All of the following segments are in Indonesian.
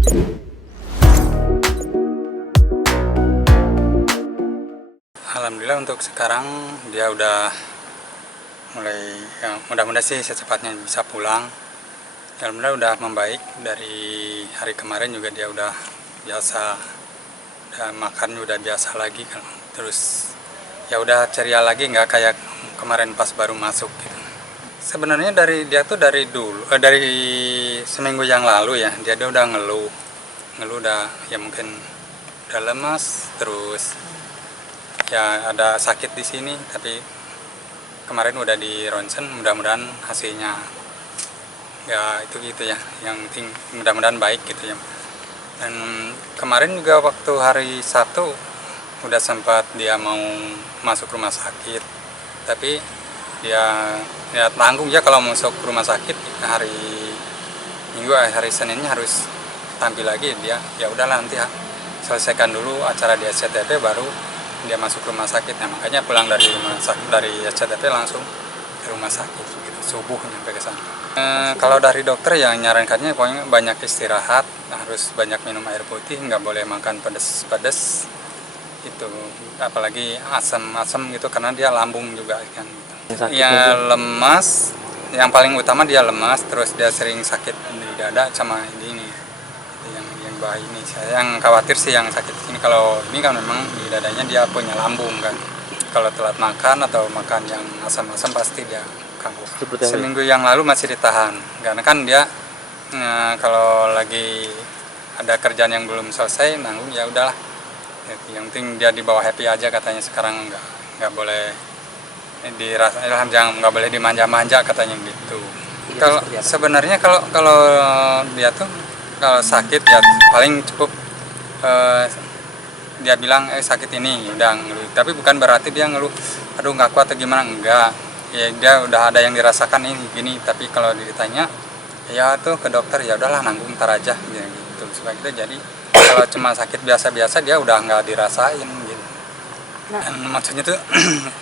Alhamdulillah untuk sekarang dia udah mulai, ya mudah-mudahan sih secepatnya bisa pulang. Alhamdulillah udah membaik, dari hari kemarin juga dia udah biasa, udah makan udah biasa lagi kan. Terus ya udah ceria lagi, nggak kayak kemarin pas baru masuk gitu. Sebenarnya dari dia tuh dari dulu, dari seminggu yang lalu ya, dia udah ngeluh udah ya mungkin udah lemas, terus ya ada sakit di sini, tapi kemarin udah di ronsen, mudah-mudahan hasilnya ya itu gitu ya, yang penting mudah-mudahan baik gitu ya. Dan kemarin juga waktu hari Sabtu udah sempat dia mau masuk rumah sakit, tapi dia tanggung ya kalau masuk rumah sakit hari Minggu, hari Seninnya harus tampil lagi. Dia ya udahlah nanti selesaikan dulu acara di SCTP baru dia masuk rumah sakit. Nah, makanya pulang dari rumah sakit, dari SCTP langsung ke rumah sakit gitu, subuh nyampe ke sana. Kalau dari dokter yang nyarankannya pokoknya banyak istirahat, harus banyak minum air putih, nggak boleh makan pedes-pedes gitu, apalagi asam-asam gitu, karena dia lambung juga kan. Ya lemas, yang paling utama dia lemas, terus dia sering sakit di dada sama ini yang bayi ini. Saya yang khawatir sih yang sakit ini, kalau ini kan memang di dadanya dia punya lambung kan. Kalau telat makan atau makan yang asam-asam pasti dia kambuh. Seminggu yang lalu masih ditahan, karena kan dia kalau lagi ada kerjaan yang belum selesai nanggung, ya udahlah. Yang penting dia dibawa happy aja katanya. Sekarang nggak boleh dirasa, nggak boleh dimanja-manja katanya gitu. Kalau sebenarnya kalau dia tuh kalau sakit ya paling cukup dia bilang sakit ini udah ngeluh, tapi bukan berarti dia ngeluh aduh nggak kuat atau gimana, enggak ya, dia udah ada yang dirasakan ini gini. Tapi kalau ditanya ya tuh ke dokter, ya udahlah nanggung ntar aja gitu, supaya kita jadi kalau cuma sakit biasa-biasa dia udah nggak dirasain gitu. Dan maksudnya tuh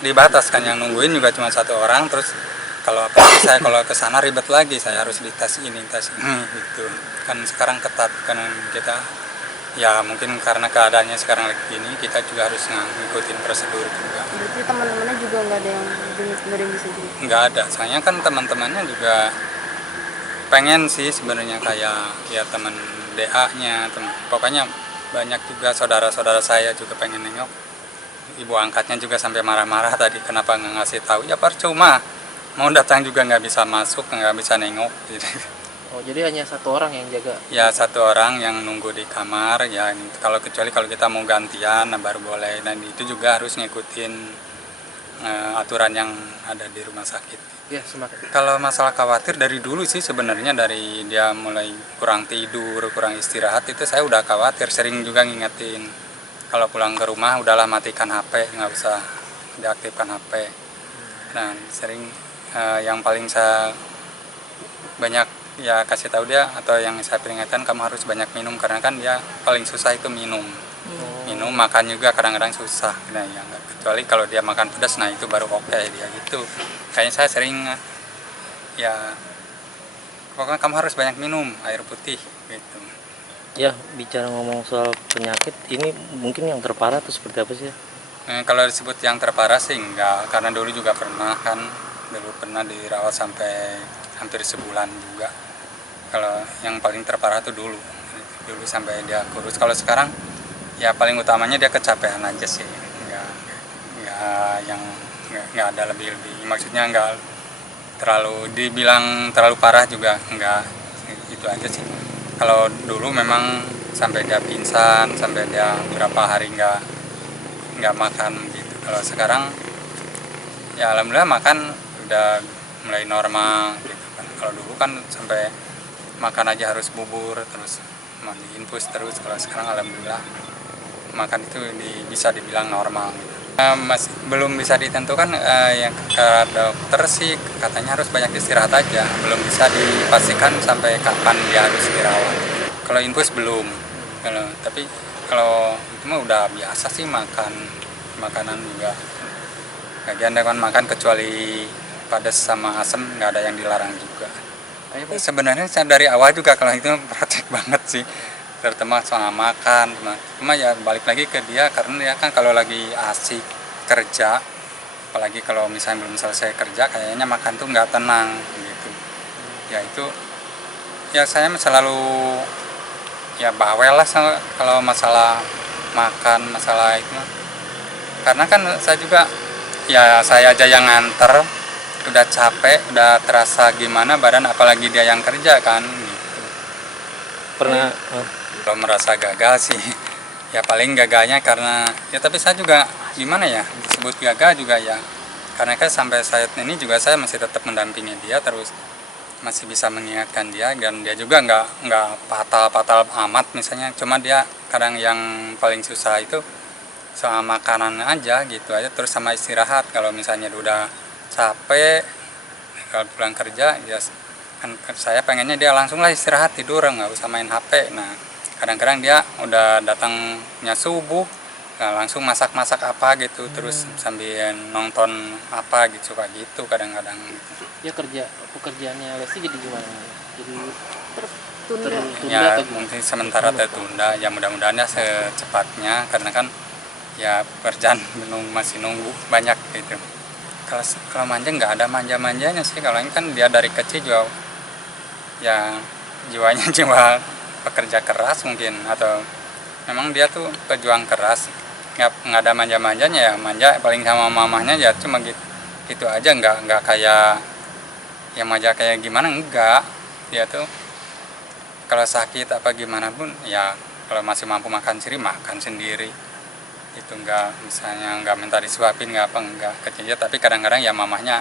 dibatas kan, yang nungguin juga cuma satu orang, terus kalau saya kalau ke sana ribet lagi, saya harus dites ini gitu kan. Sekarang ketat kan kita, ya mungkin karena keadaannya sekarang lagi gini, kita juga harus ngikutin prosedur juga. Berarti teman-temannya juga nggak ada yang bisa jadi? Nggak ada, soalnya kan teman-temannya juga pengen sih sebenarnya, kayak ya teman DA-nya, pokoknya banyak juga saudara-saudara saya juga pengen nengok. Ibu angkatnya juga sampai marah-marah tadi, kenapa nggak ngasih tahu. Ya percuma, mau datang juga nggak bisa masuk, nggak bisa nengok gitu. Oh, jadi hanya satu orang yang jaga? Ya satu orang yang nunggu di kamar ya, kecuali kalau kita mau gantian baru boleh, dan itu juga harus ngikutin aturan yang ada di rumah sakit. Ya, semakin. Kalau masalah khawatir dari dulu sih sebenarnya, dari dia mulai kurang tidur, kurang istirahat, itu saya udah khawatir, sering juga ngingetin kalau pulang ke rumah udahlah matikan HP, nggak usah diaktifkan HP. Nah sering yang paling saya banyak ya kasih tahu dia, atau yang saya peringatkan, kamu harus banyak minum, karena kan dia paling susah itu minum. Minum, makan juga kadang-kadang susah. Nah, ya, kecuali kalau dia makan pedas, nah itu baru oke dia gitu. Kayaknya saya sering ya pokoknya kamu harus banyak minum air putih gitu. Ya, bicara ngomong soal penyakit, ini mungkin yang terparah tuh seperti apa sih? Kalau disebut yang terparah sih enggak, karena dulu juga pernah kan, dulu pernah dirawat sampai hampir sebulan juga. Kalau yang paling terparah tuh dulu sampai dia kurus. Kalau sekarang ya paling utamanya dia kecapean aja sih, nggak ada lebih, maksudnya nggak terlalu dibilang terlalu parah juga, nggak, itu aja sih. Kalau dulu memang sampai dia pingsan, sampai dia berapa hari nggak makan gitu. Kalau sekarang ya alhamdulillah makan udah mulai normal gitu kan. Kalau dulu kan sampai makan aja harus bubur terus mandi infus terus. Kalau sekarang alhamdulillah makan itu bisa dibilang normal. Masih belum bisa ditentukan, yang kata dokter sih katanya harus banyak istirahat aja, belum bisa dipastikan sampai kapan dia harus dirawat. Kalau infus belum, tapi kalau itu mah udah biasa sih, makanan juga bagian dengan makan, kecuali pedas sama asam nggak ada yang dilarang juga. Sebenarnya saya dari awal juga kalau itu praktek banget sih. terutama soal makan. Cuma ya balik lagi ke dia, karena dia kan kalau lagi asik kerja, apalagi kalau misalnya belum selesai kerja, kayaknya makan tuh nggak tenang gitu. Ya itu, ya saya selalu ya bawel lah kalau masalah makan, masalah itu. Karena kan saya juga, ya saya aja yang nganter, udah capek, udah terasa gimana badan, apalagi dia yang kerja kan gitu. Pernah Kalau merasa gagal sih, ya paling gagalnya karena, ya tapi saya juga gimana ya, disebut gagal juga ya, karena kan sampai saat ini juga saya masih tetap mendampingi dia, terus masih bisa mengingatkan dia, dan dia juga nggak fatal amat misalnya. Cuma dia kadang yang paling susah itu soal makanan aja gitu aja, terus sama istirahat. Kalau misalnya udah capek, kalau pulang kerja, ya kan saya pengennya dia langsung lah istirahat, tidur, nggak usah main HP. Nah kadang-kadang dia udah datangnya subuh, nah, langsung masak-masak apa gitu, terus sambil nonton apa gitu, suka gitu kadang-kadang gitu. ya pekerjaannya Lesti jadi gimana? Jadi Tunda. Ya mungkin sementara tertunda, ya mudah-mudahan ya secepatnya, karena kan ya pekerjaan masih nunggu banyak gitu. Kalau manja nggak ada manja-manjanya sih, kalau ini kan dia dari kecil juga ya jiwanya jiwa pekerja keras mungkin, atau memang dia tuh pejuang keras, nggak ada manja-manjanya. Ya manja paling sama mamahnya, ya cuma gitu aja, nggak kayak yang manja kayak gimana, enggak. Dia tuh kalau sakit apa gimana pun, ya kalau masih mampu makan sendiri itu, enggak misalnya nggak minta disuapin, nggak apa, enggak kecil. Tapi kadang-kadang ya mamahnya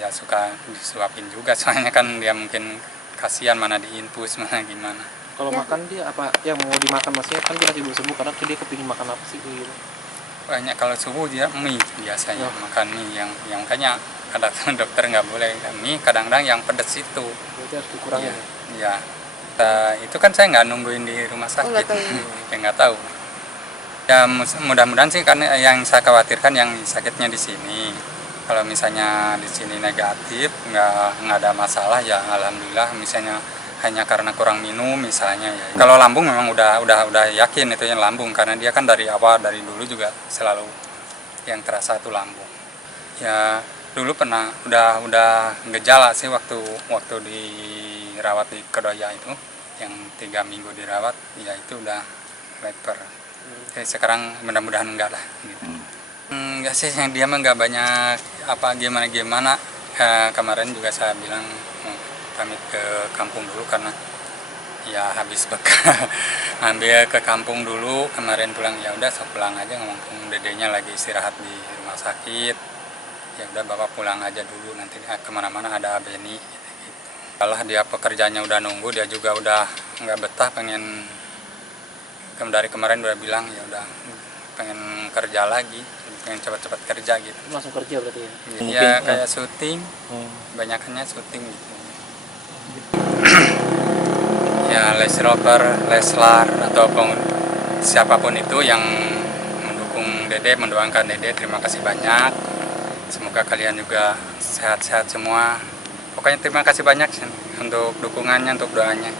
ya suka disuapin juga, soalnya kan dia mungkin kasihan, mana diinfus mana gimana. kalau Ya. makan dia apa yang mau dimakan maksudnya, kan dia masih belum sembuh, kadang dia kepingin makan apa sih gitu. Banyak kalau subuh dia mie biasanya, Ya. makan mie yang kayaknya ada dokter nggak boleh mie, kadang-kadang yang pedes itu. Berarti harus dikurangin. Ya, itu kan saya nggak nungguin di rumah sakit. nggak tahu. Ya nggak tahu. Ya mudah-mudahan sih, karena yang saya khawatirkan yang sakitnya di sini. Kalau misalnya di sini negatif, nggak ada masalah, ya alhamdulillah. Misalnya hanya karena kurang minum misalnya ya. Kalau lambung memang udah yakin itu yang lambung, karena dia kan dari awal, dari dulu juga selalu yang terasa itu lambung. Ya dulu pernah udah gejala sih waktu dirawat di Kedoya itu, yang 3 minggu dirawat, ya itu udah leper. Jadi sekarang mudah-mudahan enggak lah gitu. Enggak sih, yang dia mah nggak banyak apa gimana. Kemarin juga saya bilang pamit ke kampung dulu, karena ya habis bekal ambil ke kampung dulu. Kemarin pulang, ya udah sok pulang aja, ngomong dedenya lagi istirahat di rumah sakit, ya udah bapak pulang aja dulu, nanti kemana-mana ada Beni gitu. Kalau dia pekerjaannya udah nunggu, dia juga udah nggak betah, pengen dari kemarin udah bilang ya udah pengen kerja lagi, pengen cepat-cepat kerja gitu. Langsung kerja berarti ya? Ya kayak syuting, banyakannya syuting gitu. Ya Leslar ataupun siapapun itu yang mendukung Dede, mendoakan Dede, terima kasih banyak. Semoga kalian juga sehat-sehat semua. Pokoknya terima kasih banyak untuk dukungannya, untuk doanya.